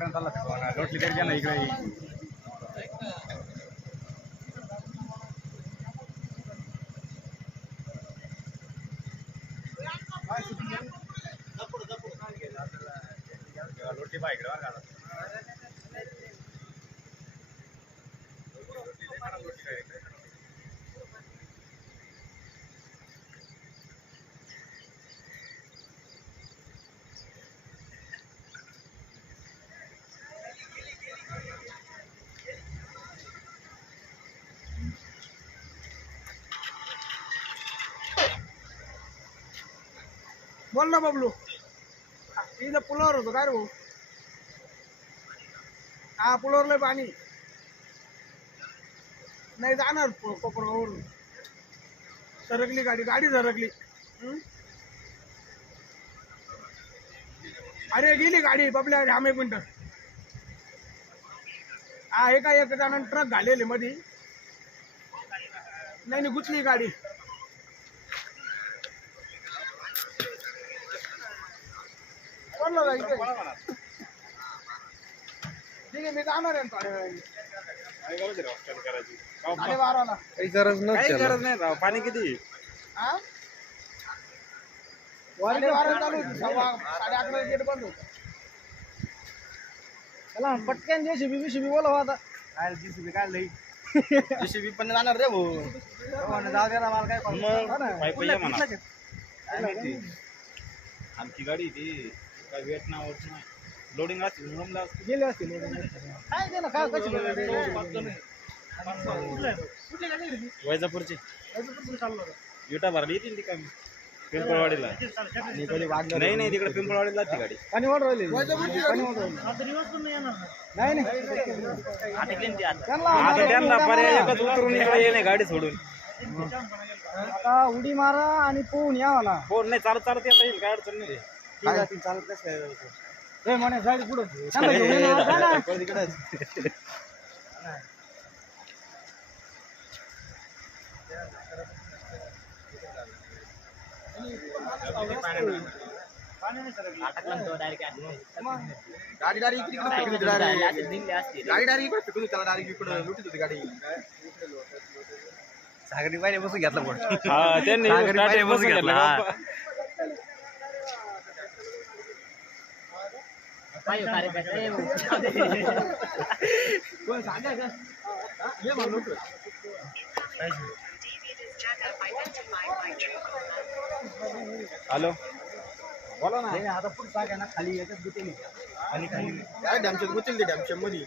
वाटापर्यंत आला लोटली तरी ना इकडे लोटली बा इकडे बरं का बोल ना बबलू. इथं पुलावर होतो काय रे भाऊ? हा पुलावरलं पाणी. नाही जाणार प- सरकली गाडी गाडी सरकली. अरे गेली गाडी बबल्या थांब एक मिनटं. हा एका एक जणांनी ट्रक घालेले मधी. नाही नाही गुचली गाडी. ठीक आहे मी जाणार आहे थोड्या वेळाने काही गरज काही गरज नाही राव. पाणी किती? हा साडेबारा चालू होती. सव्वा साडे अकरा गेट बंद होतं. चला पटकन जेसीबी बीसीबी बोलवा आता. काय जीसीबी काय लई? जेसीबी पण जाणार रे भाऊ. जाऊ द्या ना मला काय मग म्हणा. काय माहिती? आमची गाडी ती. काय वेट ना होत नाही. लोडिंग असते असते. गेले असतील काय ते ना काय कशी वैजापूरची. विटा भरली येतील ती काय? पिंपळवाडीला. नाही. नाही तिकडे पिंपळवाडीला जाते गाडी. पाणी वाढ राहिले नाही नाही त्यांना आता त्यांना पर्याय एकच उतरून इकडे येणे गाडी सोडून. आता उडी मारा आणि पोहून या मला. हो नाही चालत चालत येता येईल. काय अडचण नाही. ठीक आहे चालत कसं काय म्हणे साईड पुढं. त्यांना घेऊन ये ना, जा ना. गाडी डायरेक्ट इकडे फेकून होती direct. गाडी डायरेक्ट इकडे फेकून होती त्याला डायरेक्ट इकडे लुटीत होती गाडी. सागरी पाहिजे बसून घेतला पण हा त्यांनी सागरी पायी बसून घेतला, घेतलं हा. बाप्पा. कोण सांगा का हा? ये म्हणून हॅलो. बोला ना. आता पुढे ना खाली याच्यात गुतेली काय डॅमच्यात गुचल ते डॅमच्या मध्ये